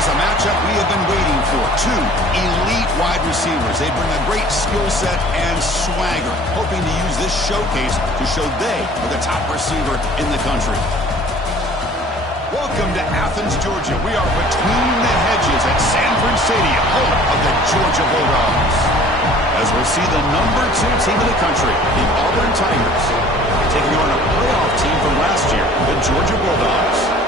is a matchup we have been waiting for. Two elite wide receivers. They bring a great skill set and swagger, hoping to use this showcase to show they are the top receiver in the country. Welcome to Athens, Georgia. We are between the hedges at Sanford Stadium, home of the Georgia Bulldogs. As we'll see the number 2 team in the country, the Auburn Tigers, taking on a playoff team from last year, the Georgia Bulldogs.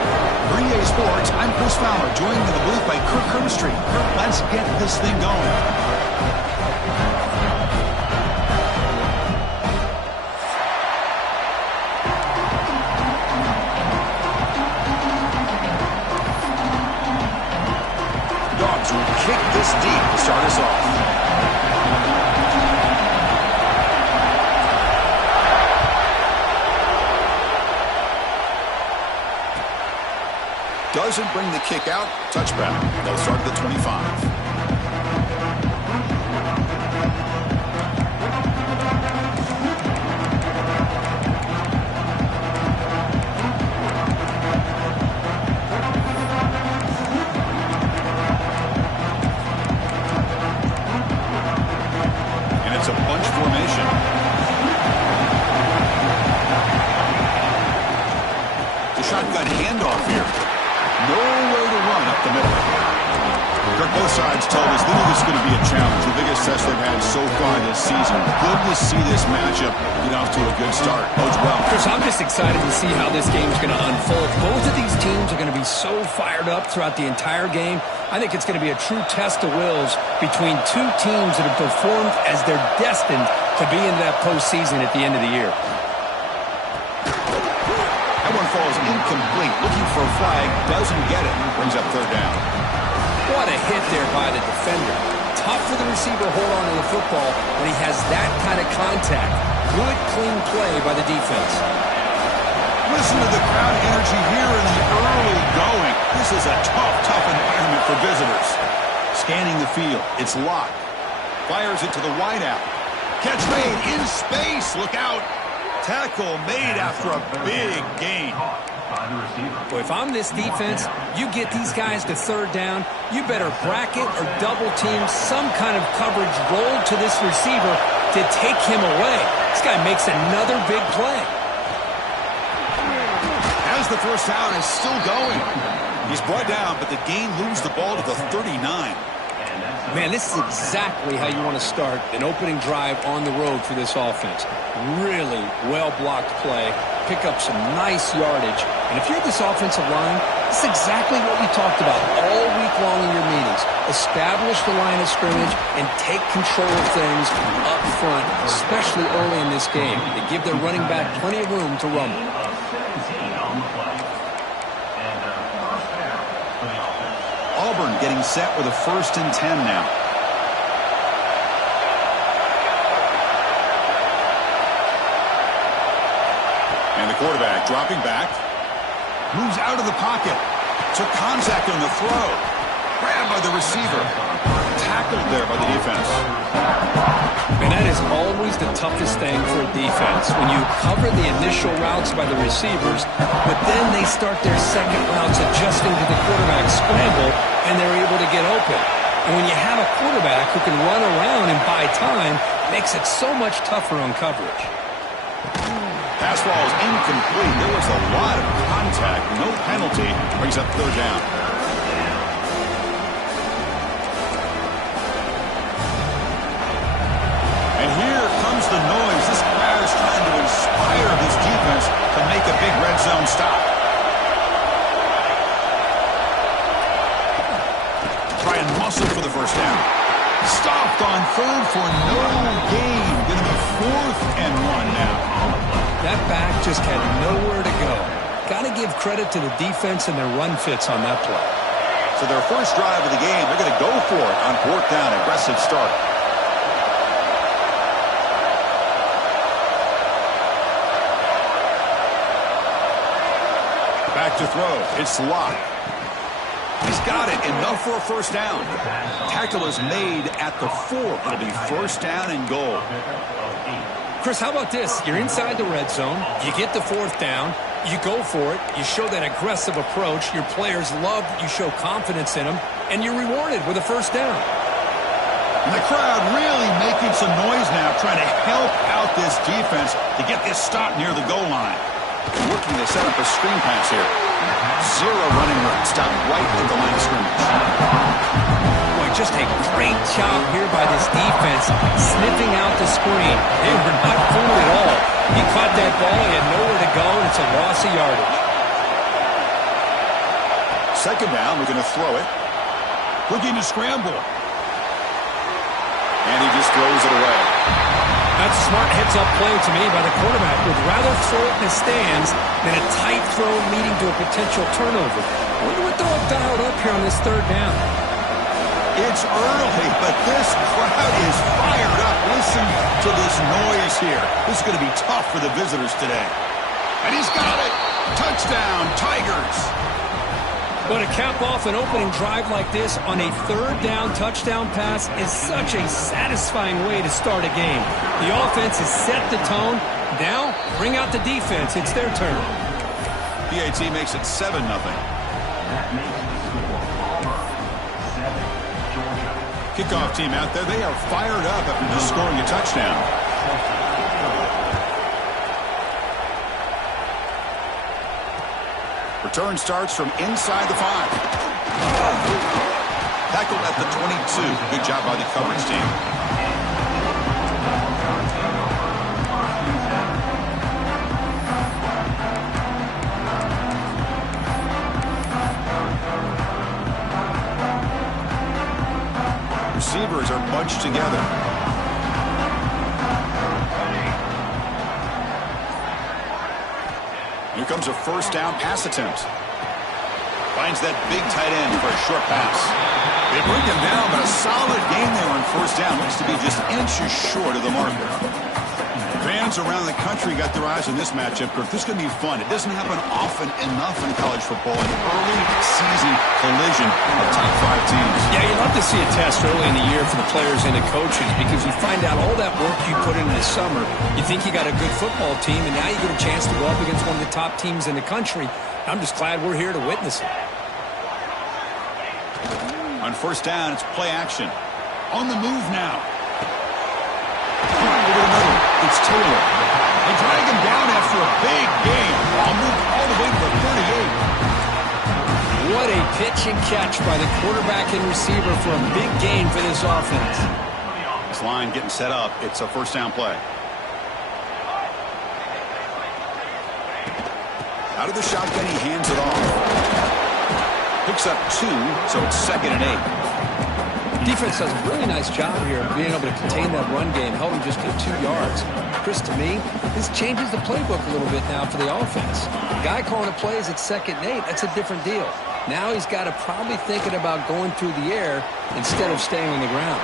For EA Sports, I'm Chris Fowler, joined in the booth by Kirk Herbstreit. Kirk, let's get this thing going. Dogs will kick this deep to start us off. Doesn't bring the kick out. Touchback. They'll start at the 25. And it's a bunch formation. The shotgun handoff here. Nowhere to run up the middle. Kirk, both sides told us they knew this is going to be a challenge, the biggest test they've had so far this season. Good to see this matchup get off to a good start. Bodes well. Chris, I'm just excited to see how this game's going to unfold. Both of these teams are going to be so fired up throughout the entire game. I think it's going to be a true test of wills between two teams that have performed as they're destined to be in that postseason at the end of the year. Falls incomplete, looking for a flag, doesn't get it, brings up third down. What a hit there by the defender. Tough for the receiver to hold on to the football when he has that kind of contact. Good, clean play by the defense. Listen to the crowd energy here in the early going. This is a tough environment for visitors. Scanning the field, it's locked. Fires it to the wideout. Catch made in space, look out. Tackle made after a big gain. Boy, if I'm this defense, you get these guys to third down, you better bracket or double team some kind of coverage roll to this receiver to take him away. This guy makes another big play. As the first down is still going. He's brought down, but the gain moves the ball to the 39. Man, this is exactly how you want to start an opening drive on the road for this offense. Really well-blocked play, pick up some nice yardage. And if you're this offensive line, this is exactly what we talked about all week long in your meetings. Establish the line of scrimmage and take control of things up front, especially early in this game. They give their running back plenty of room to rumble. Auburn getting set with a 1st and 10 now. And the quarterback dropping back. Moves out of the pocket. Took contact on the throw. Grabbed by the receiver. Tackled there by the defense. And that is always the toughest thing for a defense. When you cover the initial routes by the receivers, but then they start their second routes adjusting to the quarterback scramble, and they're able to get open. And when you have a quarterback who can run around and buy time, it makes it so much tougher on coverage. Pass ball is incomplete. There was a lot of contact. No penalty. Brings up third down. And here comes the noise. This crowd is trying to inspire this defense to make a big red zone stop. Try and muscle for the first down. Stopped on third for no gain. Going to be 4th and 1 now. That back just had nowhere to go. Got to give credit to the defense and their run fits on that play. So their first drive of the game, they're going to go for it on 4th down. Aggressive start. Back to throw. It's locked. He's got it. Enough for a first down. Tackle is made at the 4. It'll be 1st down and goal. Chris, how about this? You're inside the red zone. You get the 4th down. You go for it. You show that aggressive approach. Your players love that you show confidence in them, and you're rewarded with a first down. And the crowd really making some noise now, trying to help out this defense to get this stop near the goal line. Looking to set up a screen pass here. Zero running room. Stop right at the line of scrimmage. Boy, just a great job here by this defense, sniffing out the screen. They were not fooled at all. He caught that ball. He had nowhere to go, and it's a loss of yardage. Second down, we're going to throw it. Looking to scramble. And he just throws it away. That's a smart heads-up play to me by the quarterback. Would rather throw it in the stands than a tight throw leading to a potential turnover. I wonder what they'll have dialed up here on this third down. It's early, but this crowd is fired up. Listen to this noise here. This is going to be tough for the visitors today. And he's got it. Touchdown, Tigers. But to cap off an opening drive like this on a third down touchdown pass is such a satisfying way to start a game. The offense has set the tone. Now, bring out the defense. It's their turn. PAT makes it 7-0. Kickoff team out there. They are fired up after just scoring a touchdown. Return starts from inside the 5. Tackled at the 22. Good job by the coverage team. Receivers are bunched together. Here comes a first down pass attempt. Finds that big tight end for a short pass. They bring him down, but a solid game there on first down. Looks to be just inches short of the marker. Fans around the country got their eyes on this matchup. This is going to be fun. It doesn't happen often enough in college football. An early season collision of top 5 teams. Yeah, you love to see a test early in the year for the players and the coaches because you find out all that work you put in the summer. You think you got a good football team, and now you get a chance to go up against one of the top teams in the country. I'm just glad we're here to witness it. On first down, it's play action. On the move now. Over the middle, it's Taylor. They drag him down after a big game. I'll move all the way to the 38. What a pitch and catch by the quarterback and receiver for a big gain for this offense. This line getting set up. It's a first down play. Out of the shotgun, he hands it off. Picks up 2, so it's 2nd and 8. Defense does a really nice job here of being able to contain that run game, held him just to 2 yards. Chris, to me, this changes the playbook a little bit now for the offense. The guy calling the plays at 2nd and 8, that's a different deal. Now he's got to probably thinking about going through the air instead of staying on the ground.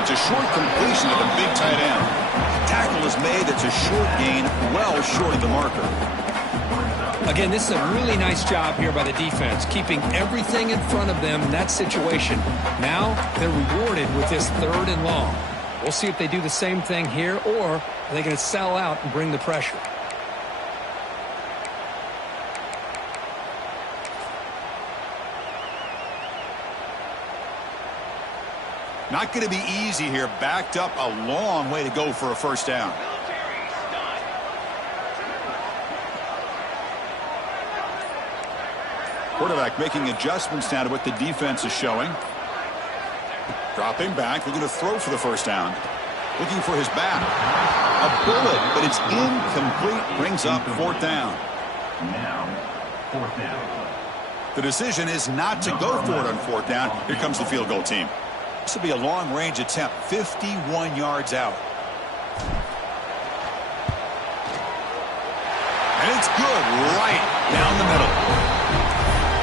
It's a short completion of the big tight end. Tackle is made. It's a short gain, well short of the marker. Again, this is a really nice job here by the defense, keeping everything in front of them in that situation. Now they're rewarded with this 3rd and long. We'll see if they do the same thing here, or are they going to sell out and bring the pressure? Not going to be easy here. Backed up a long way to go for a first down. Quarterback making adjustments now to what the defense is showing. Dropping back. They're going to throw for the first down. Looking for his back. A bullet, but it's incomplete. Brings up 4th down. Now, 4th down. The decision is not to go for it on 4th down. Here comes the field goal team. This will be a long-range attempt, 51 yards out. And it's good right down the middle.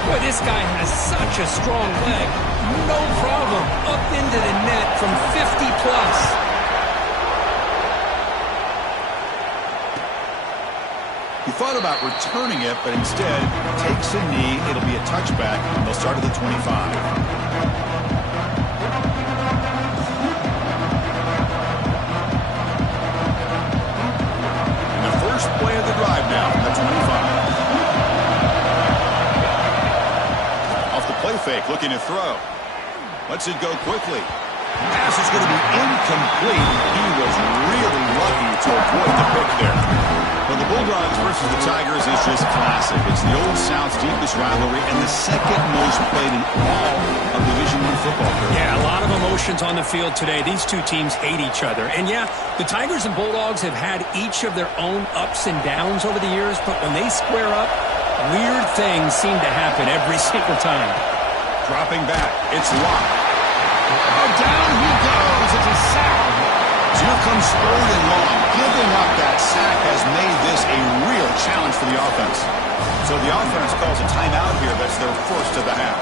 Boy, this guy has such a strong leg. No problem. Up into the net from 50-plus. He thought about returning it, but instead takes a knee. It'll be a touchback. They'll start at the 25. Play of the drive now, the 25. fake, looking to throw. Lets it go quickly. Pass is going to be incomplete. He was really lucky to avoid the pick there. Well, the Bulldogs versus the Tigers is just classic. It's the Old South's deepest rivalry and the second most played in all of Division I football. Yeah, a lot of emotions on the field today. These two teams hate each other. And yeah, the Tigers and Bulldogs have had each of their own ups and downs over the years, but when they square up, weird things seem to happen every single time. Dropping back, it's locked. Oh, down he goes. It's a sack. So here comes 3rd and long. Giving up that sack has made this a real challenge for the offense. So the offense calls a timeout here. That's their first of the half.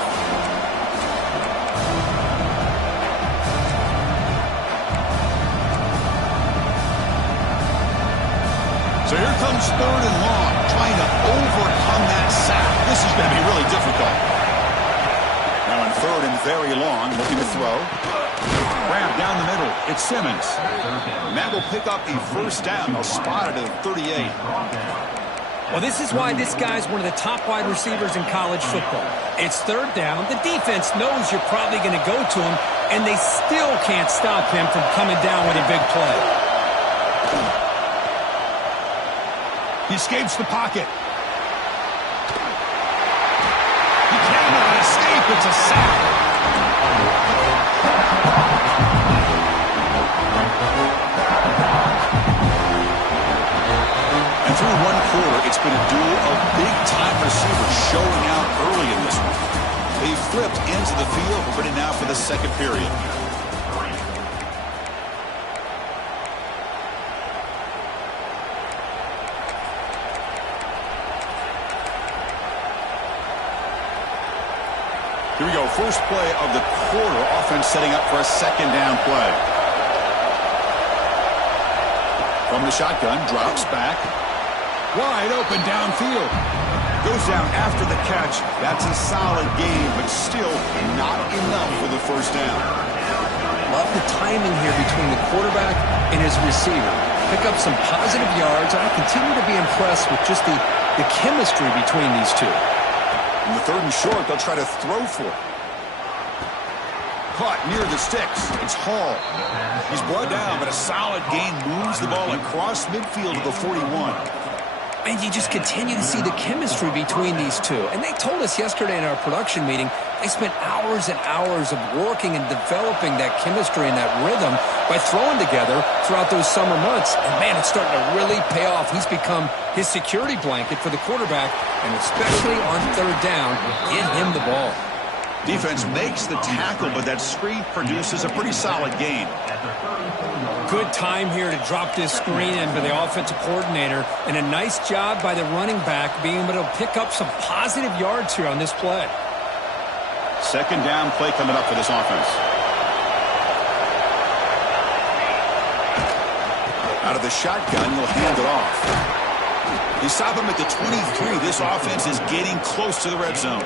So here comes 3rd and long, trying to overcome that sack. This is going to be really difficult. Now on 3rd and very long, looking to throw. Grab down the middle. It's Simmons. And that will pick up a first down. They'll spot it at 38. Well, this is why this guy's one of the top wide receivers in college football. It's 3rd down. The defense knows you're probably going to go to him, and they still can't stop him from coming down with a big play. He escapes the pocket. He cannot escape. It's a sack. And through one quarter, it's been a duel of big-time receivers showing out early in this one. They flipped into the field, but ready now for the second period. Here we go, first play of the quarter. Offense setting up for a second down play. From the shotgun, drops back. Wide open downfield. Goes down after the catch. That's a solid game, but still not enough for the first down. Love the timing here between the quarterback and his receiver. Pick up some positive yards, and I continue to be impressed with just the chemistry between these two. In the 3rd and short, they'll try to throw for it. Caught near the sticks. It's Hall. He's brought down, but a solid gain moves the ball across midfield to the 41. And you just continue to see the chemistry between these two. And they told us yesterday in our production meeting, they spent hours and hours of working and developing that chemistry and that rhythm by throwing together throughout those summer months. And, man, it's starting to really pay off. He's become his security blanket for the quarterback, and especially on 3rd down, get him the ball. Defense makes the tackle, but that screen produces a pretty solid gain. Good time here to drop this screen in for the offensive coordinator, and a nice job by the running back being able to pick up some positive yards here on this play. Second down play coming up for this offense. Out of the shotgun, he'll hand it off. You stop him at the 23. This offense is getting close to the red zone.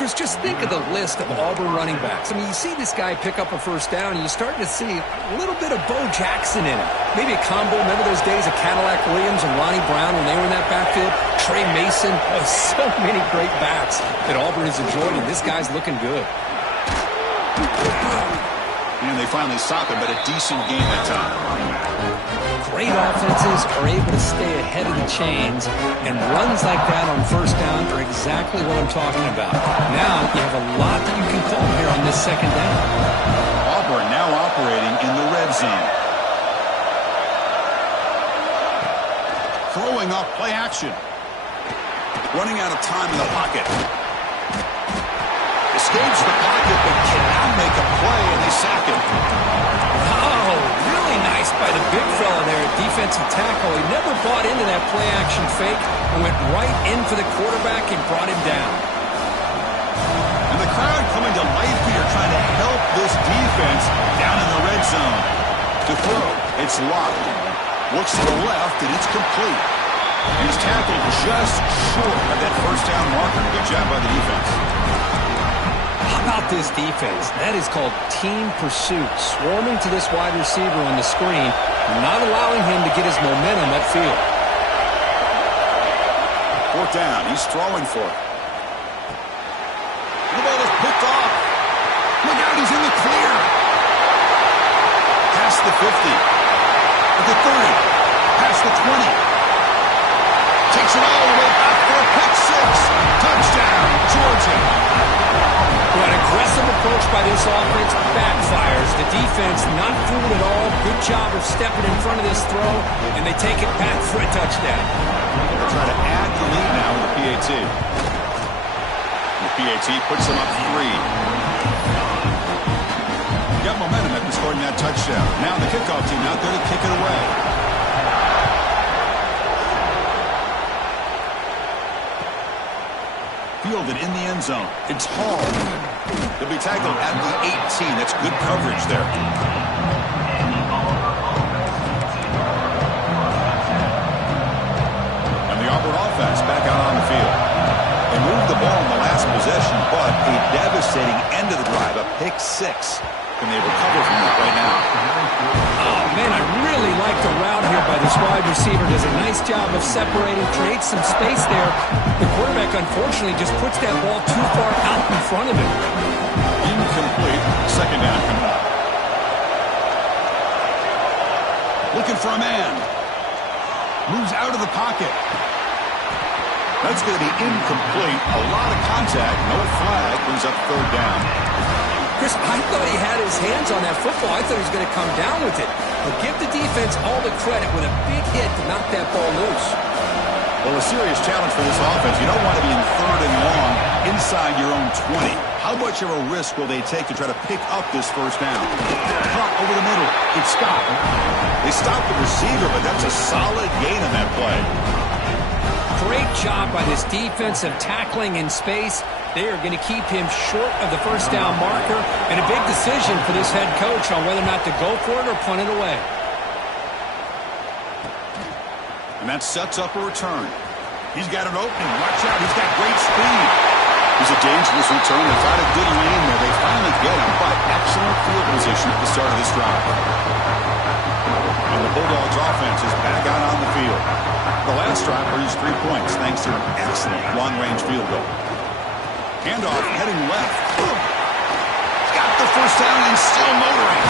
Chris, just think of the list of Auburn running backs. I mean, you see this guy pick up a first down, and you're starting to see a little bit of Bo Jackson in it. Maybe a combo. Remember those days of Cadillac Williams and Ronnie Brown when they were in that backfield? Trey Mason. Oh, so many great backs that Auburn has enjoyed, and this guy's looking good. And they finally stop him, but a decent game that time. Great offenses are able to stay ahead of the chains, and runs like that on first down are exactly what I'm talking about. Now you have a lot that you can call here on this second down. Auburn now operating in the red zone. Throwing up play action. Running out of time in the pocket. Escapes the pocket but cannot make a play, and they sack him. Oh, really nice by the big fella there at defensive tackle. He never bought into that play action fake and went right in for the quarterback and brought him down. And the crowd coming to life here, trying to help this defense down in the red zone. To throw, it's locked. Looks to the left, and it's complete. He's tackled just short of that first down marker. Good job by the defense. How about this defense? That is called team pursuit. Swarming to this wide receiver on the screen, not allowing him to get his momentum upfield. 4th down. He's throwing for it. picked off. Look out, he's in the clear. Past the 50. At the 30. Past the 20. Takes it all the way back for a pick six. Touchdown, Georgia. Well, an aggressive approach by this offense backfires. The defense not fooled at all. Good job of stepping in front of this throw, and they take it back for a touchdown. They'll try to add the lead now with the PAT. The PAT puts them up 3. Got momentum after scoring that touchdown. Now the kickoff team out there to kick it away. Fielded in the end zone. It's Hall. He'll be tackled at the 18. That's good coverage there. And the Auburn offense back out on the field. They moved the ball in the last possession, but a devastating end of the drive, a pick six. Can they recover from that right now? Oh, man, I really like the route here by this wide receiver. Does a nice job of separating, creates some space there. The quarterback, unfortunately, just puts that ball too far out in front of him. Incomplete. Second down coming up. Looking for a man. Moves out of the pocket. That's going to be incomplete. A lot of contact. No flag. Brings up third down. Chris, I thought he had his hands on that football. I thought he was going to come down with it. But give the defense all the credit with a big hit to knock that ball loose. Well, a serious challenge for this offense. You don't want to be in third and long inside your own 20. How much of a risk will they take to try to pick up this first down? Caught over the middle. It's Scott. They stopped the receiver, but that's a solid gain on that play. Great job by this defense of tackling in space. They are going to keep him short of the first down marker, and a big decision for this head coach on whether or not to go for it or punt it away. And that sets up a return. He's got an opening. Watch out. He's got great speed. He's a dangerous return. They find a good lane there. They finally get him, but excellent field position at the start of this drive. And the Bulldogs offense is back out on the field. The last drive produced 3 points thanks to an excellent long-range field goal. Handoff heading left. Got the first down and still motoring.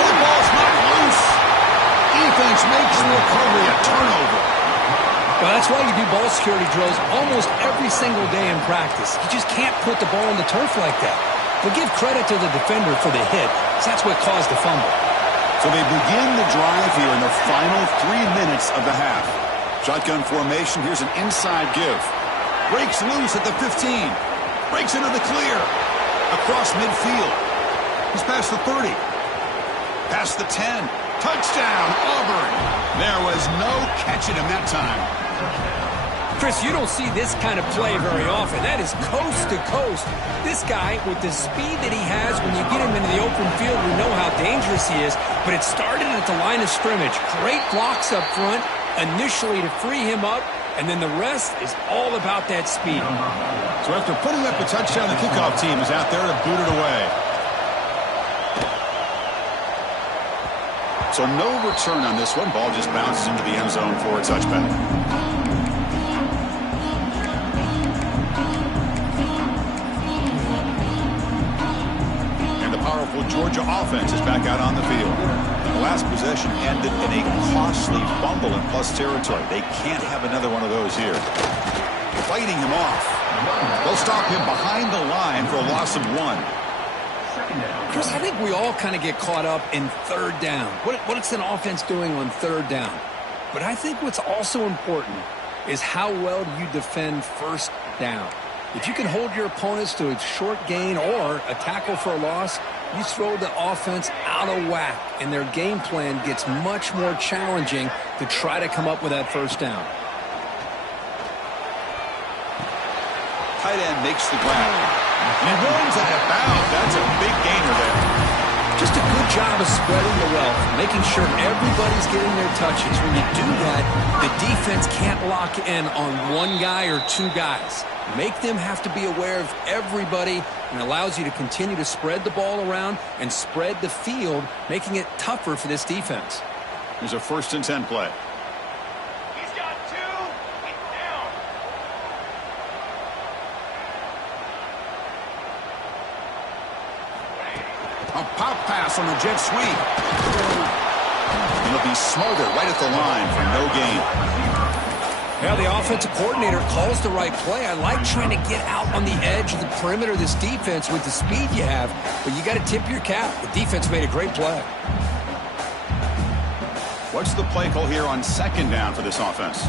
Oh, the ball's knocked loose. Defense makes the recovery a turnover. Well, that's why you do ball security drills almost every single day in practice. You just can't put the ball on the turf like that. But give credit to the defender for the hit, because that's what caused the fumble. So they begin the drive here in the final 3 minutes of the half. Shotgun formation. Here's an inside give. Breaks loose at the 15. Breaks into the clear. Across midfield. He's past the 30. Past the 10. Touchdown, Auburn. There was no catching him that time. Chris, you don't see this kind of play very often. That is coast to coast. This guy, with the speed that he has, when you get him into the open field, we know how dangerous he is. But it started at the line of scrimmage. Great blocks up front, initially to free him up, and then the rest is all about that speed. So after putting up a touchdown, the kickoff team is out there to boot it away. So no return on this one. Ball just bounces into the end zone for a touchback. And the powerful Georgia offense is back out on the field. The last possession ended in a costly fumble in plus territory. They can't have another one of those here. Fighting him off. They'll stop him behind the line for a loss of 1. Chris, I think we all kind of get caught up in third down. What's an offense doing on third down? But I think what's also important is how well do you defend first down. If you can hold your opponents to a short gain or a tackle for a loss, you throw the offense out of whack, and their game plan gets much more challenging to try to come up with that first down. Tight end makes the grab. And he runs out of bounds. That's a big gainer there. Just a good job of spreading the wealth, making sure everybody's getting their touches. When you do that, the defense can't lock in on one guy or two guys. Make them have to be aware of everybody, and allows you to continue to spread the ball around and spread the field, making it tougher for this defense. Here's a 1st and 10 play. He's got 2. He's down. A pop pass on the jet sweep. And he'll be smothered right at the line for no gain. Yeah, the offensive coordinator calls the right play. I like trying to get out on the edge of the perimeter of this defense with the speed you have, but you got to tip your cap. The defense made a great play. What's the play call here on second down for this offense?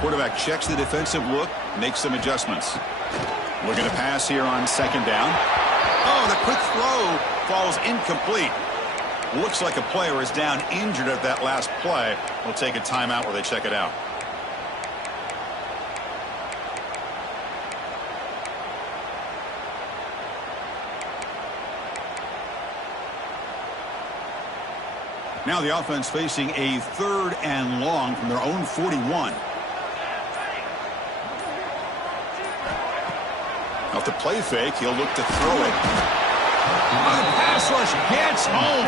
Quarterback checks the defensive look, makes some adjustments. Looking to pass here on second down. Oh, the quick throw falls incomplete. Looks like a player is down injured at that last play. We'll take a timeout where they check it out. Now the offense facing a 3rd and long from their own 41. Off the play fake, he'll look to throw it. Oh, the pass rush gets home.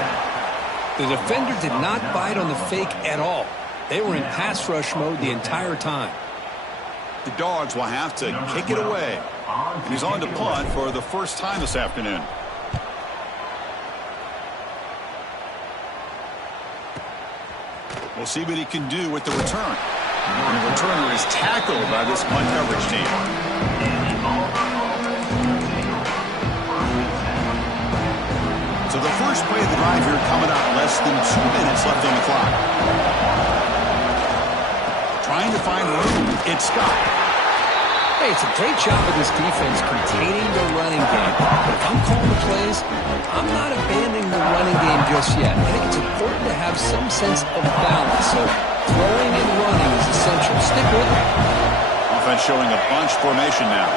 The defender did not bite on the fake at all. They were in pass rush mode the entire time. The Dogs will have to kick it away. And he's on to punt for the first time this afternoon. We'll see what he can do with the return. And the returner is tackled by this punt coverage team. So the first play of the drive here coming up, less than 2 minutes left on the clock. Trying to find room, it's Scott. Hey, it's a great job of this defense containing the running game. But if I'm calling the plays, I'm not abandoning the running game just yet. I think it's important to have some sense of balance. So throwing and running is essential. Stick with it. Offense showing a bunch formation now.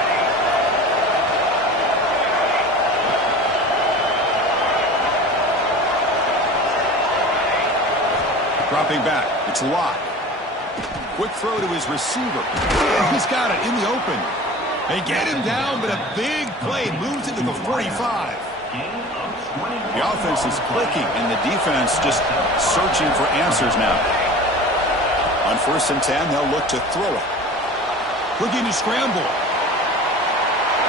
Dropping back. It's Locke. Quick throw to his receiver. He's got it in the open. They get him down, but a big play moves into the 45. The offense is clicking, and the defense just searching for answers now. On 1st and 10, they'll look to throw it. Looking to scramble.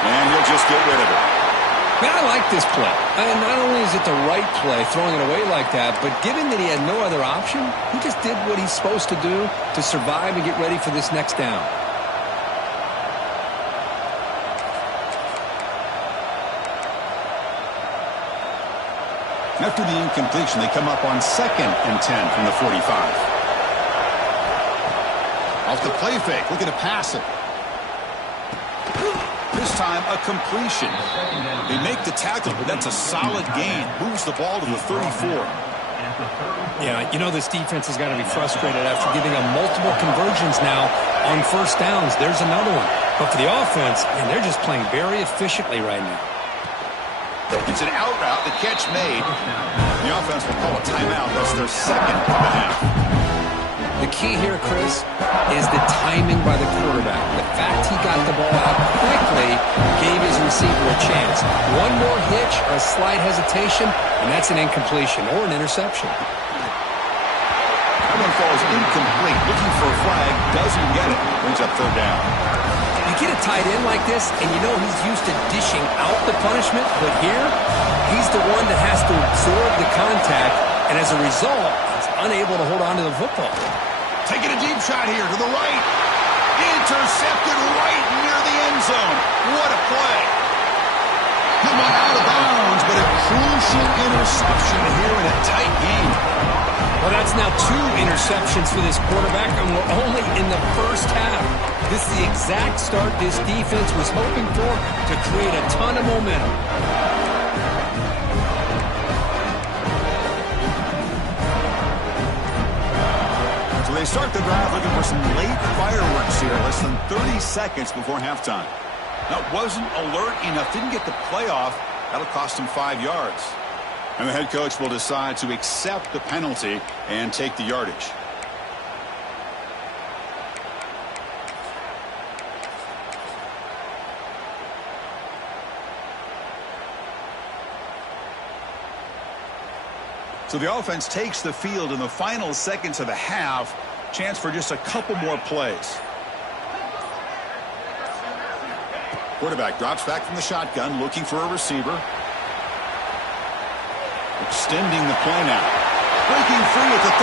And he'll just get rid of it. Man, I like this play. And not only is it the right play, throwing it away like that, but given that he had no other option, he just did what he's supposed to do to survive and get ready for this next down. After the incompletion, they come up on 2nd and 10 from the 45. Off the play fake, looking to pass it. This time, a completion. They make the tackle, but that's a solid gain. Moves the ball to the 34. Yeah, you know this defense has got to be frustrated after giving them multiple conversions now on 1st downs. There's another one. But for the offense, man, they're just playing very efficiently right now. It's an out route, the catch made. The offense will call a timeout. That's their 2nd of the half. The key here, Chris, is the timing by the quarterback. The fact he got the ball out quickly gave his receiver a chance. One more hitch or a slight hesitation, and that's an incompletion or an interception. That one falls incomplete. Looking for a flag, doesn't get it. Brings up 3rd down. You get a tight end like this, and you know he's used to dishing out the punishment, but here, he's the one that has to absorb the contact, and as a result, he's unable to hold on to the football. Taking a deep shot here to the right. Intercepted right near the end zone. What a play. Come on, out of bounds, but a crucial interception here in a tight game. Well, that's now 2 interceptions for this quarterback, and we're only in the first half. This is the exact start this defense was hoping for to create a ton of momentum. So they start the drive looking for some late fireworks here, less than 30 seconds before halftime. That wasn't alert enough, didn't get the play off. That'll cost him 5 yards. And the head coach will decide to accept the penalty and take the yardage. So the offense takes the field in the final seconds of the half. Chance for just a couple more plays. Quarterback drops back from the shotgun, looking for a receiver. Extending the play now. Breaking free at the 35.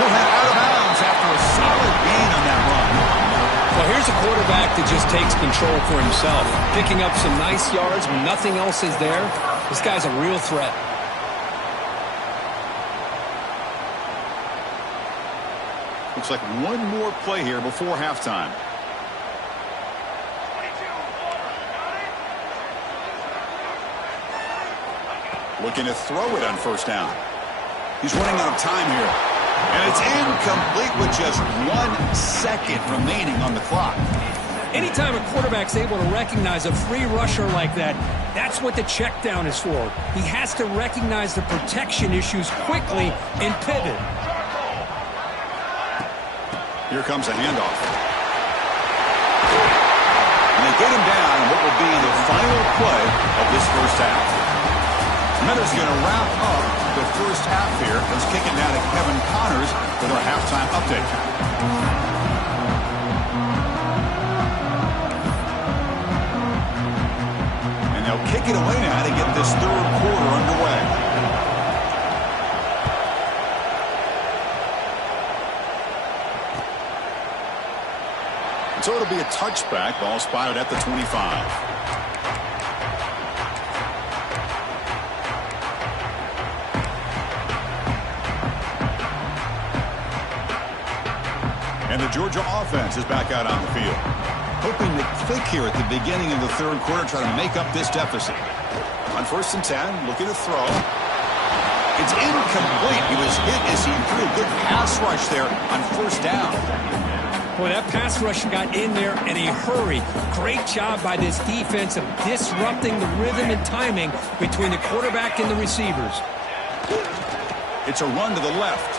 He'll head out of bounds after a solid gain on that run. Well, here's a quarterback that just takes control for himself, picking up some nice yards when nothing else is there. This guy's a real threat. Looks like one more play here before halftime. Looking to throw it on first down. He's running out of time here. And it's incomplete with just 1 second remaining on the clock. Anytime a quarterback's able to recognize a free rusher like that, that's what the check down is for. He has to recognize the protection issues quickly and pivot. Here comes a handoff. And they get him down in what will be the final play of this first half. Meadows going to wrap up the first half here. Let's kick it down to Kevin Connors with our halftime update. And they'll kick it away now to get this third quarter underway. So it'll be a touchback. Ball spotted at the 25. And the Georgia offense is back out on the field. Hoping to click here at the beginning of the third quarter, try to make up this deficit. On 1st and 10, looking to throw. It's incomplete. He was hit as he threw a good pass rush there on first down. Boy, that pass rush got in there in a hurry. Great job by this defense of disrupting the rhythm and timing between the quarterback and the receivers. It's a run to the left.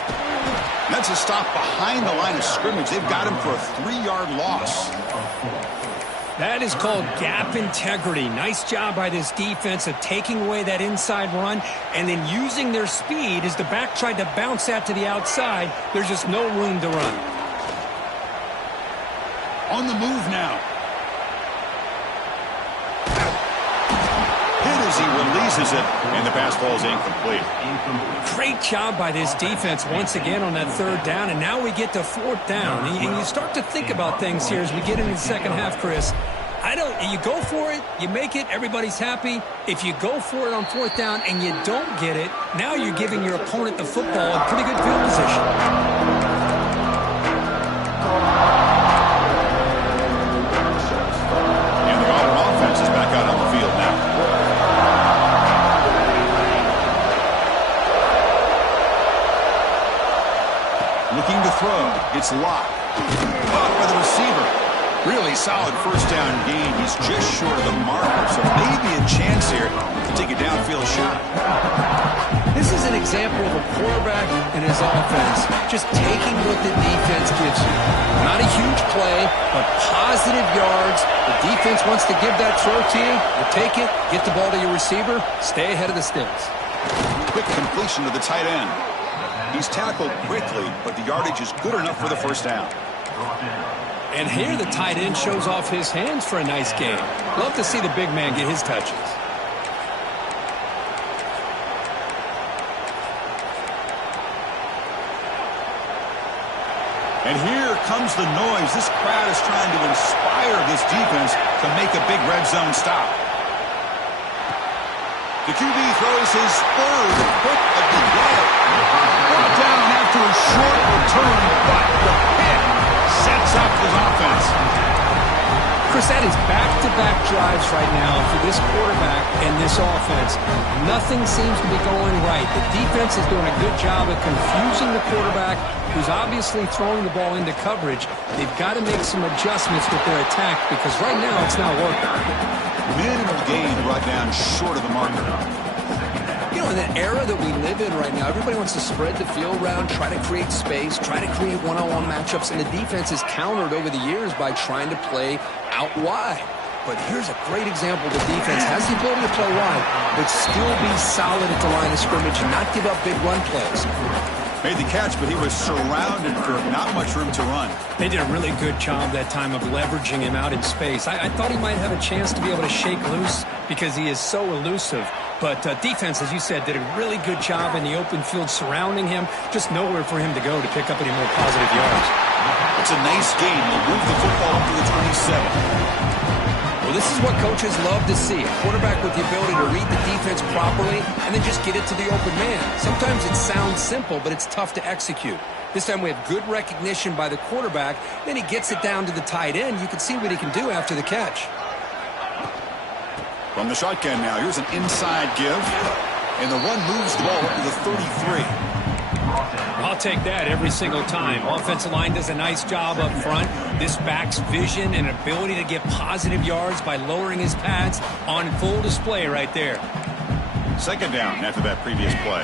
That's a stop behind the line of scrimmage. They've got him for a 3-yard loss. That is called gap integrity. Nice job by this defense of taking away that inside run and then using their speed as the back tried to bounce that to the outside. There's just no room to run. On the move now. Hit as he releases it, and the pass ball is incomplete. Great job by this defense once again on that third down, and now we get to fourth down. And you start to think about things here as we get into the second half, Chris. You go for it, you make it, everybody's happy. If you go for it on fourth down and you don't get it, now you're giving your opponent the football in pretty good field position. And the Auburn offense is back out on the field now. Looking to throw. It's locked. Caught by the receiver. Really solid first down gain. He's just short of the marker, so maybe a chance here to take a downfield shot. This is an example of a quarterback and his offense just taking what the defense gives you. Not a huge play, but positive yards. The defense wants to give that throw to you. You take it, get the ball to your receiver, stay ahead of the sticks. Quick completion to the tight end. He's tackled quickly, but the yardage is good enough for the first down. And here the tight end shows off his hands for a nice game. Love to see the big man get his touches. And here comes the noise. This crowd is trying to inspire this defense to make a big red zone stop. The QB throws his third pick of the day. Brought down after a short return, but the pick sets up his offense. Chris, that is back-to-back drives right now for this quarterback and this offense. Nothing seems to be going right. The defense is doing a good job of confusing the quarterback, who's obviously throwing the ball into coverage. They've got to make some adjustments with their attack because right now it's not working. Minimal gain brought down short of the marker. You know, in the era that we live in right now, everybody wants to spread the field around, try to create space, try to create one-on-one matchups, and the defense is countered over the years by trying to play out wide. But here's a great example. The defense has the ability to play wide, but still be solid at the line of scrimmage and not give up big run plays. Made the catch, but he was surrounded for not much room to run. They did a really good job that time of leveraging him out in space. I thought he might have a chance to be able to shake loose because he is so elusive. But defense, as you said, did a really good job in the open field surrounding him. Just nowhere for him to go to pick up any more positive yards. It's a nice game. They'll move the football up to the 27. Well, this is what coaches love to see. A quarterback with the ability to read the defense properly and then just get it to the open man. Sometimes it sounds simple, but it's tough to execute. This time we have good recognition by the quarterback. Then he gets it down to the tight end. You can see what he can do after the catch. From the shotgun now, here's an inside give. And the one moves the ball up to the 33. I'll take that every single time. Offensive line does a nice job up front. This back's vision and ability to get positive yards by lowering his pads on full display right there. Second down after that previous play.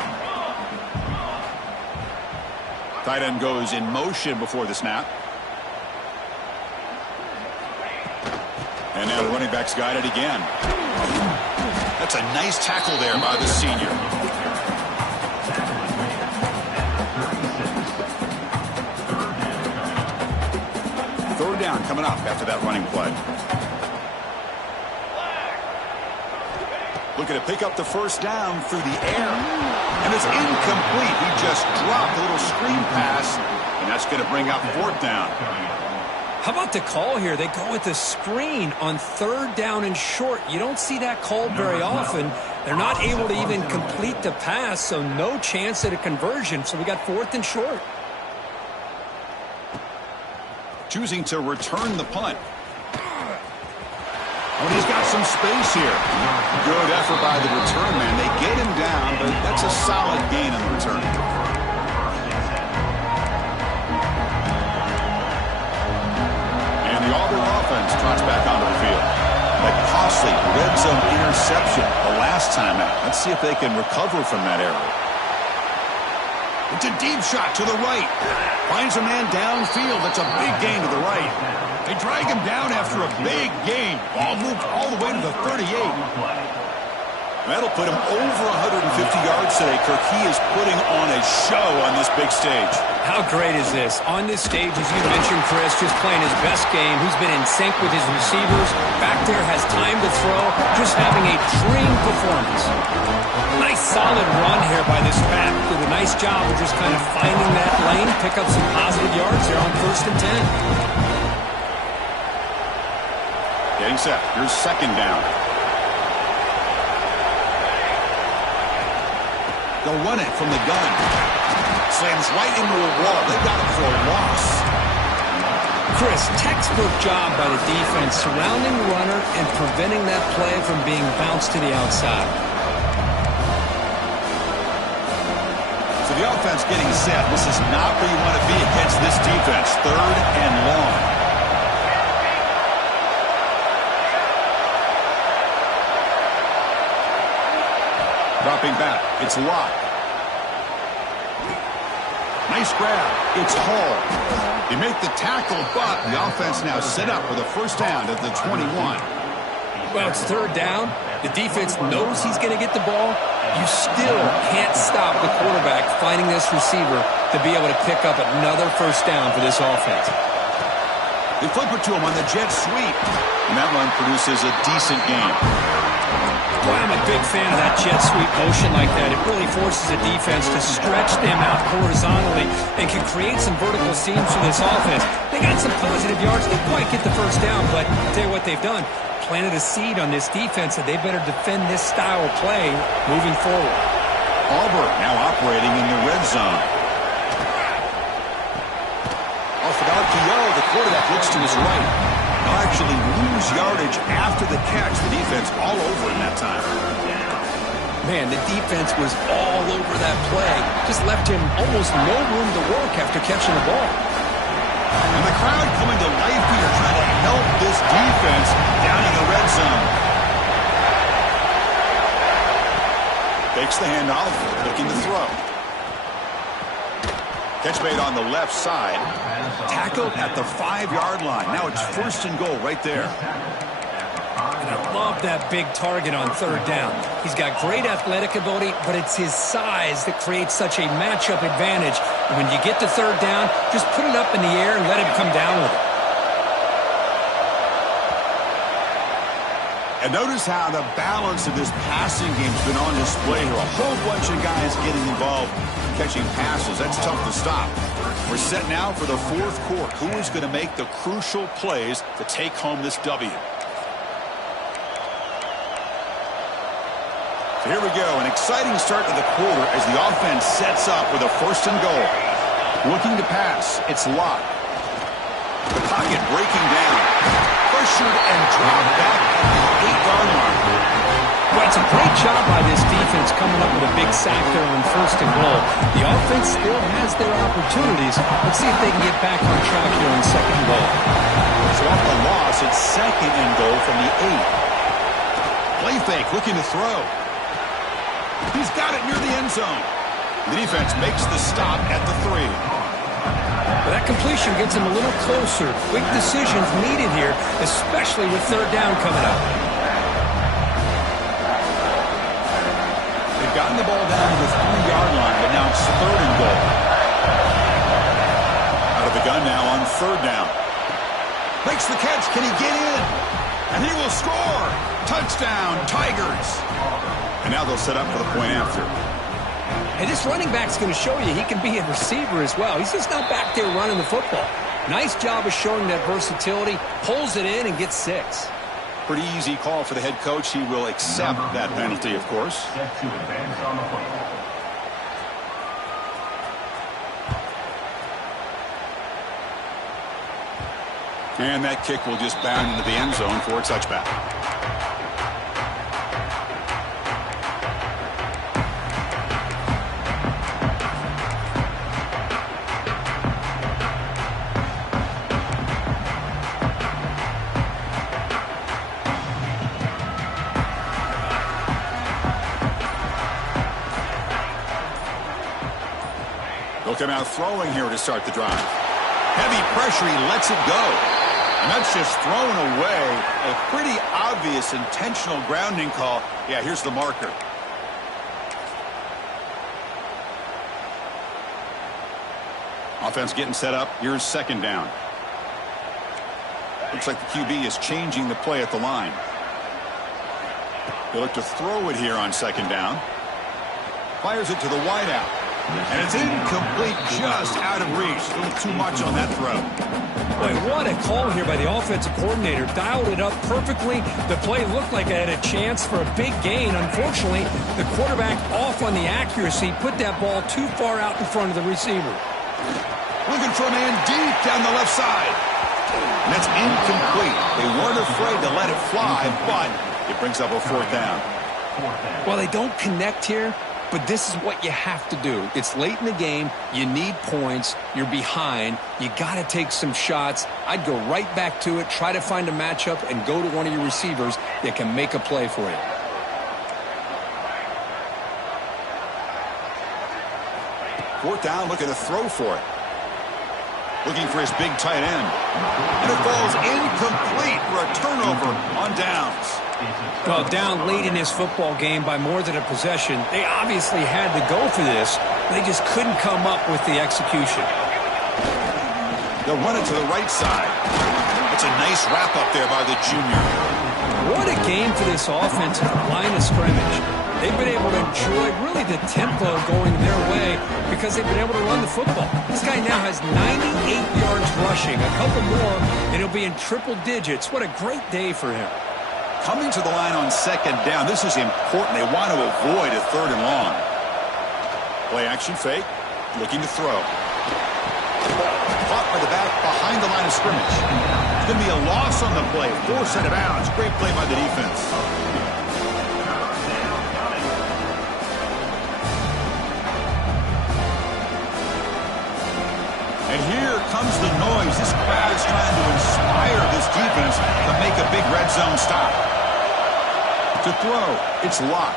Tight end goes in motion before the snap. And now the running back's got it again. That's a nice tackle there by the senior. Third down coming up after that running play. Looking to pick up the first down through the air. And it's incomplete. He just dropped a little screen pass, and that's going to bring up fourth down. How about the call here? They go with the screen on third down and short. You don't see that called very often. They're not able to even complete the pass, so no chance at a conversion. So we got fourth and short. Choosing to return the punt. Oh, he's got some space here. Good effort by the return man. They get him down, but that's a solid gain on the return. And the Auburn offense trots back onto the field. That costly red zone interception the last time out. Let's see if they can recover from that error. It's a deep shot to the right. Finds a man downfield. That's a big gain to the right. They drag him down after a big gain. Ball moved all the way to the 38. That'll put him over 150 yards today, Kirk. He is putting on a show on this big stage. How great is this? On this stage, as you mentioned, Chris, just playing his best game. He's been in sync with his receivers. Back there, has time to throw. Just having a dream performance. Nice solid run here by this back. Did a nice job of just kind of finding that lane, pick up some positive yards there on 1st and 10. Getting set. Here's second down. They'll run it from the gun. Slams right into a wall. They got him for a loss. Chris, textbook job by the defense surrounding the runner and preventing that play from being bounced to the outside. So the offense getting set. This is not where you want to be against this defense. Third and long. Dropping back. It's Locke. Nice grab. It's Hall. They make the tackle, but the offense now set up for the first down at the 21. Well, it's third down. The defense knows he's going to get the ball. You still can't stop the quarterback finding this receiver to be able to pick up another first down for this offense. They flip it to him on the jet sweep. And that run produces a decent gain. Boy, I'm a big fan of that jet sweep motion like that. It really forces a defense to stretch them out horizontally and can create some vertical seams for this offense. They got some positive yards. They didn't quite get the first down, but I'll tell you what they've done. Planted a seed on this defense that they better defend this style of play moving forward. Auburn now operating in the red zone. Off an RPO, the quarterback looks to his right. They'll actually lose yardage after the catch. The defense all over in that time. Man, the defense was all over that play. Just left him almost no room to work after catching the ball. And the crowd coming to life here, trying to help this defense down in the red zone. Takes the handoff, looking to throw. Catch made on the left side. Tackled at the 5-yard line. Now it's 1st and goal right there. And I love that big target on third down. He's got great athletic ability, but it's his size that creates such a matchup advantage. And when you get to third down, just put it up in the air and let him come down with it. And notice how the balance of this passing game's been on display here. A whole bunch of guys getting involved catching passes. That's tough to stop. We're set now for the fourth quarter. Who is going to make the crucial plays to take home this W? So here we go. An exciting start to the quarter as the offense sets up with a first and goal. Looking to pass. It's Lott. The pocket breaking down. Pressured and dropped back at the 8-yard line. Well, it's a great job by this defense coming up with a big sack there on first and goal. The offense still has their opportunities. Let's see if they can get back on track here on second and goal. So off the loss, it's second and goal from the 8. Play fake, looking to throw. He's got it near the end zone. The defense makes the stop at the 3. Well, that completion gets him a little closer. Quick decisions needed here, especially with third down coming up. They've gotten the ball down to the 3-yard line, but now it's third and goal. Out of the gun now on third down. Makes the catch. Can he get in? And he will score. Touchdown, Tigers. And now they'll set up for the point after. And this running back's going to show you he can be a receiver as well. He's just not back there running the football. Nice job of showing that versatility. Pulls it in and gets 6. Pretty easy call for the head coach. He will accept that penalty, of course. And that kick will just bound into the end zone for a touchback. They'll come out throwing here to start the drive. Heavy pressure, he lets it go. And that's just thrown away. A pretty obvious intentional grounding call. Yeah, here's the marker. Offense getting set up. Here's second down. Looks like the QB is changing the play at the line. They look to throw it here on second down. Fires it to the wideout. And it's incomplete, just out of reach. A little too much on that throw. Boy, what a call here by the offensive coordinator. Dialed it up perfectly. The play looked like it had a chance for a big gain. Unfortunately, the quarterback off on the accuracy, put that ball too far out in front of the receiver. Looking for a man deep down the left side. And that's incomplete. They weren't afraid to let it fly, but it brings up a fourth down. Well, they don't connect here, but this is what you have to do. It's late in the game. You need points. You're behind. You got to take some shots. I'd go right back to it, try to find a matchup, and go to one of your receivers that can make a play for you. Fourth down, looking to throw for it. Looking for his big tight end. And it falls incomplete for a turnover on downs. Well, down late in this football game by more than a possession, they obviously had to go for this. They just couldn't come up with the execution. They'll run it to the right side. It's a nice wrap up there by the junior. What a game for this offensive line of scrimmage. They've been able to enjoy really the tempo going their way because they've been able to run the football. This guy now has 98 yards rushing, a couple more, and he'll be in triple digits. What a great day for him. Coming to the line on second down, this is important. They want to avoid a third and long. Play action fake, looking to throw. Caught by the back behind the line of scrimmage. It's going to be a loss on the play. Forced out of bounds. Great play by the defense. And here comes the noise. This crowd is trying to inspire this defense to make a big red zone stop. To throw, it's Lott.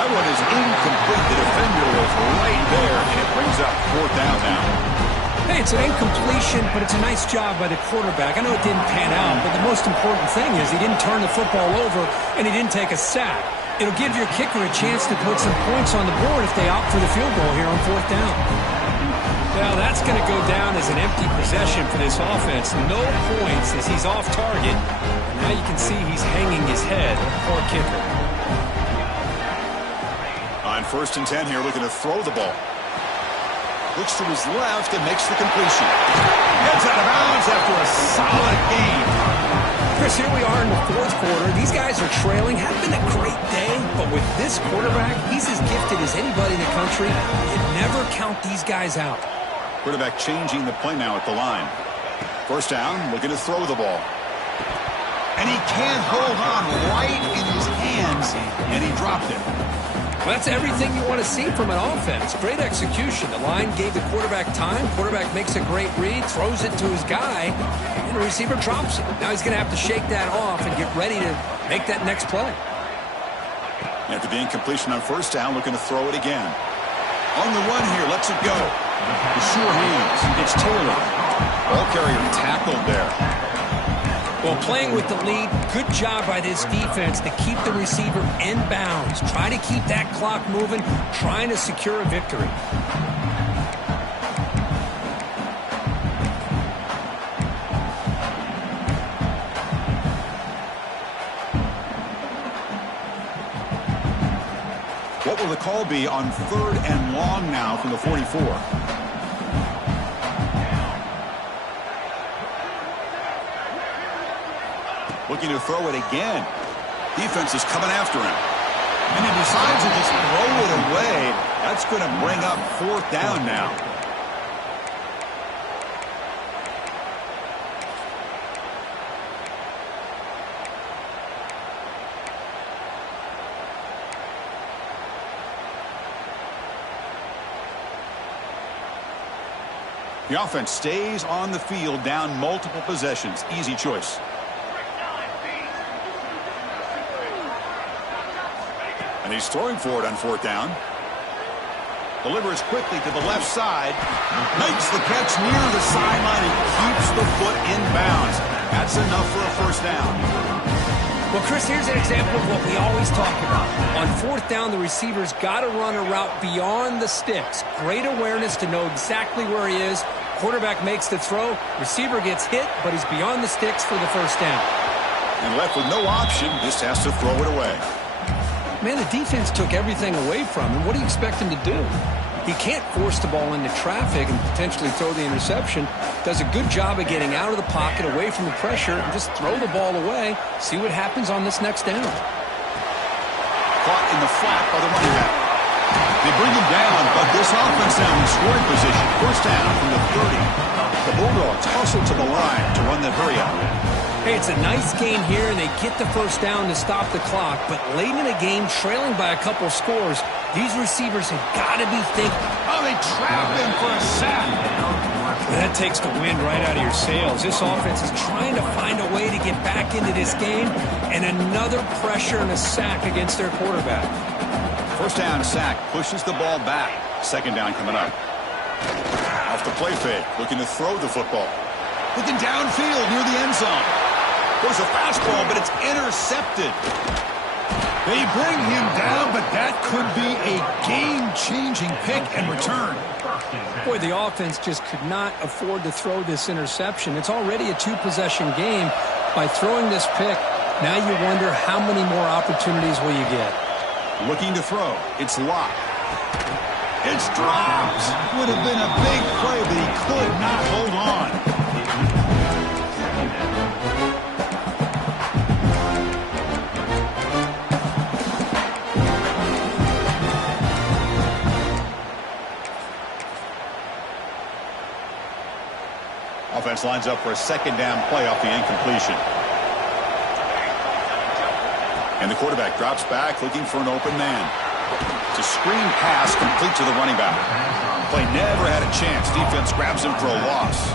That one is incomplete. The defender was right there, and it brings up fourth down now. Hey, Hey, it's an incompletion, but it's a nice job by the quarterback. I know it didn't pan out, but the most important thing is he didn't turn the football over and he didn't take a sack. It'll give your kicker a chance to put some points on the board if they opt for the field goal here on 4th down. Well, that's going to go down as an empty possession for this offense. No points as he's off target. And now you can see he's hanging his head. Poor kicker. On 1st and 10 here, looking to throw the ball. Looks to his left and makes the completion. Gets out of bounds after a solid gain. Chris, here we are in the 4th quarter. These guys are trailing. Had been a great day, but with this quarterback, he's as gifted as anybody in the country. You never count these guys out. Quarterback changing the play now at the line. 1st down, looking to throw the ball. And he can't hold on right in his hands, and he dropped it. Well, that's everything you want to see from an offense. Great execution. The line gave the quarterback time. Quarterback makes a great read, throws it to his guy, and the receiver drops it. Now he's going to have to shake that off and get ready to make that next play. After the incompletion on 1st down, looking to throw it again. On the run here, lets it go. The sure hands. It's Taylor. Ball carrier tackled there. Well, playing with the lead, good job by this defense to keep the receiver in bounds. Try to keep that clock moving, trying to secure a victory. What will the call be on 3rd and long now from the 44? Looking to throw it again. Defense is coming after him. And he decides to just throw it away. That's going to bring up 4th down now. The offense stays on the field, down multiple possessions. Easy choice. And he's throwing for it on 4th down. Delivers quickly to the left side. Makes the catch near the sideline and keeps the foot in bounds. That's enough for a 1st down. Well, Chris, here's an example of what we always talk about. On 4th down, the receiver's got to run a route beyond the sticks. Great awareness to know exactly where he is. Quarterback makes the throw. Receiver gets hit, but he's beyond the sticks for the 1st down. And left with no option, just has to throw it away. Man, the defense took everything away from him. What do you expect him to do? He can't force the ball into traffic and potentially throw the interception. Does a good job of getting out of the pocket, away from the pressure, and just throw the ball away. See what happens on this next down. Caught in the flat by the running back. They bring him down, but this offense now in scoring position. 1st down from the 30. The Bulldogs hustle to the line to run the hurry up. Hey, it's a nice game here, and they get the 1st down to stop the clock. But late in the game, trailing by a couple scores, these receivers have got to be thinking, oh, they trap him for a sack. That takes the wind right out of your sails. This offense is trying to find a way to get back into this game, and another pressure and a sack against their quarterback. 1st down sack, pushes the ball back. 2nd down coming up. Off the play fake, looking to throw the football. Looking downfield near the end zone. Goes a fastball, but it's intercepted. They bring him down, but that could be a game-changing pick and return. Boy, the offense just could not afford to throw this interception. It's already a 2-possession game. By throwing this pick, now you wonder how many more opportunities will you get. Looking to throw. It's locked. It's dropped. Would have been a big play, but he could not hold on. Offense lines up for a 2nd down play off the incompletion. And the quarterback drops back looking for an open man. It's a screen pass complete to the running back. Play never had a chance. Defense grabs him for a loss.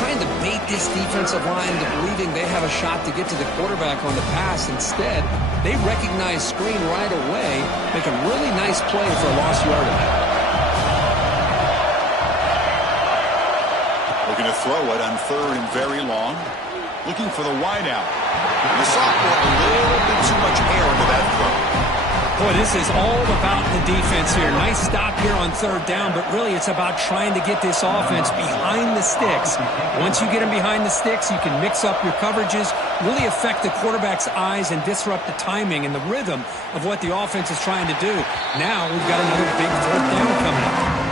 Trying to bait this defensive line into believing they have a shot to get to the quarterback on the pass. Instead, they recognize screen right away, make a really nice play for lost yardage. Looking to throw it on 3rd and very long. Looking for the wide out. And the sophomore, a little bit too much air into that throw. Boy, this is all about the defense here. Nice stop here on 3rd down, but really it's about trying to get this offense behind the sticks. Once you get them behind the sticks, you can mix up your coverages, really affect the quarterback's eyes and disrupt the timing and the rhythm of what the offense is trying to do. Now we've got another big 4th down coming up.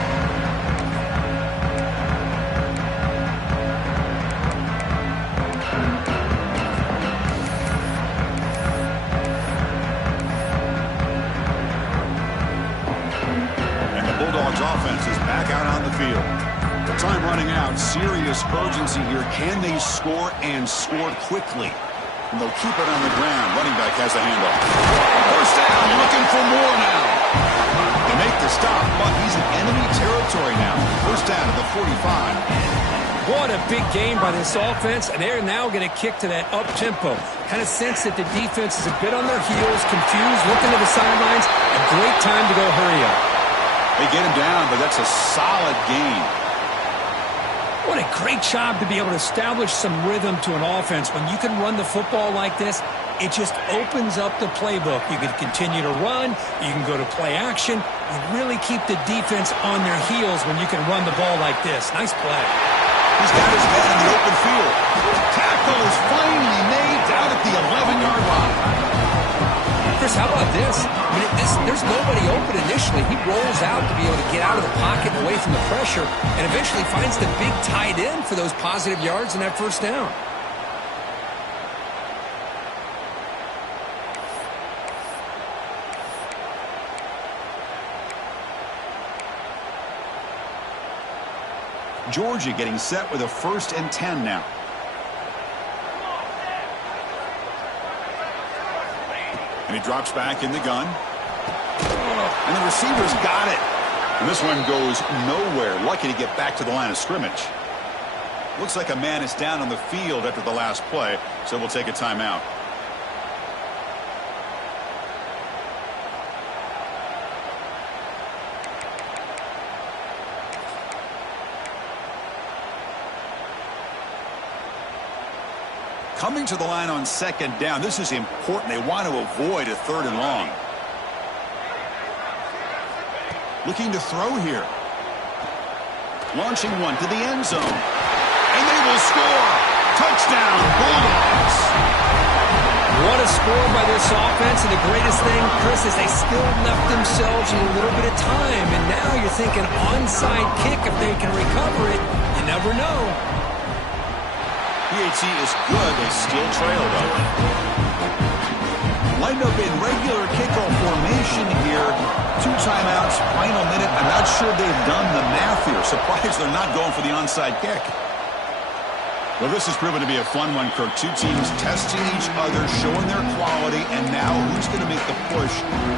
Serious urgency here. Can they score and score quickly? And they'll keep it on the ground. Running back has the handoff. 1st down, looking for more now. They make the stop, but he's in enemy territory now. 1st down at the 45. What a big game by this offense, and they're now going to kick to that up-tempo. Kind of sense that the defense is a bit on their heels, confused, looking to the sidelines. A great time to go hurry up. They get him down, but that's a solid gain. What a great job to be able to establish some rhythm to an offense. When you can run the football like this, it just opens up the playbook. You can continue to run. You can go to play action. You really keep the defense on their heels when you can run the ball like this. Nice play. He's got his man in the open field. Tackle is finally made down at the 11-yard line. Chris, how about this? I mean, there's nobody open initially. He rolls out to be able to get out of the pocket and away from the pressure and eventually finds the big tight end for those positive yards in that 1st down. Georgia getting set with a 1st and 10 now. And he drops back in the gun. And the receiver's got it. And this one goes nowhere. Lucky to get back to the line of scrimmage. Looks like a man is down on the field after the last play, so we'll take a timeout. Coming to the line on 2nd down. This is important. They want to avoid a 3rd and long. Looking to throw here. Launching one to the end zone. And they will score. Touchdown, Bulldogs. What a score by this offense. And the greatest thing, Chris, is they still left themselves a little bit of time. And now you're thinking onside kick if they can recover it. You never know. PAT is good. They still trail, though. Lined up in regular kickoff formation here. 2 timeouts, final minute. I'm not sure they've done the math here. Surprised they're not going for the onside kick. Well, this has proven to be a fun one, Kirk. 2 teams testing each other, showing their quality, and now who's going to make the push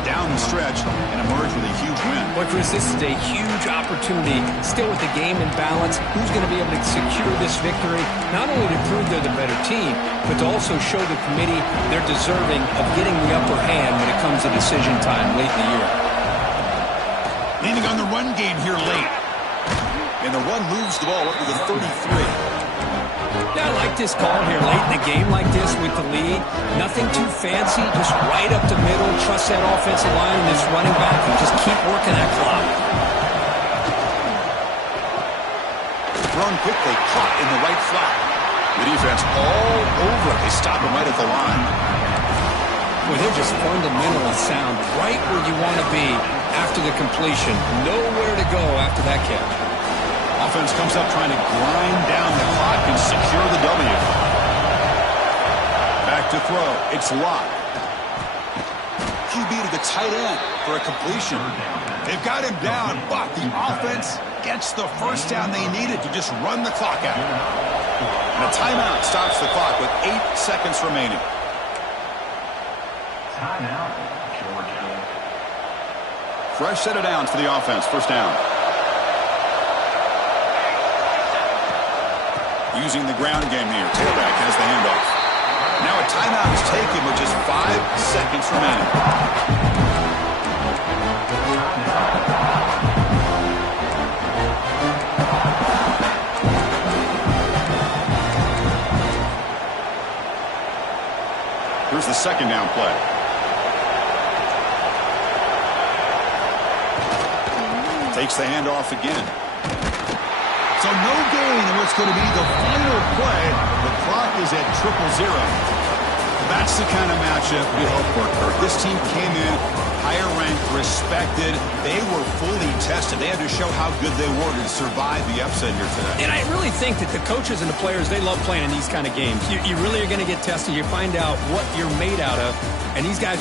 down the stretch and emerge with a huge win? Well, Chris, this is a huge opportunity. Still with the game in balance, who's going to be able to secure this victory, not only to prove they're the better team, but to also show the committee they're deserving of getting the upper hand when it comes to decision time late in the year. Leaning on the run game here late. And the run moves the ball up to the 33. Yeah, I like this call here late in the game like this with the lead. Nothing too fancy, just right up the middle. Trust that offensive line and this running back and just keep working that clock. Thrown quickly, caught in the right flat. The defense all over it. They stop him right at the line. Boy, they're just fundamentally sound right where you want to be after the completion. Nowhere to go after that catch. Offense comes up trying to grind down the clock and secure the W. Back to throw. It's Lott. QB to the tight end for a completion. They've got him down, but the offense gets the 1st down they needed to just run the clock out. And a timeout stops the clock with 8 seconds remaining. Timeout, Georgia. Fresh set of downs for the offense. 1st down. Using the ground game here. Tailback has the handoff. Now a timeout is taken with just 5 seconds remaining. second down play. Takes the handoff again. So no gain in what's going to be the final play. The clock is at 0-0. That's the kind of matchup we hope for, Kurt. This team came in higher ranked, respected. They were fully tested. They had to show how good they were to survive the upset here today. And I really think that the coaches and the players, they love playing in these kind of games. You really are going to get tested. You find out what you're made out of. And these guys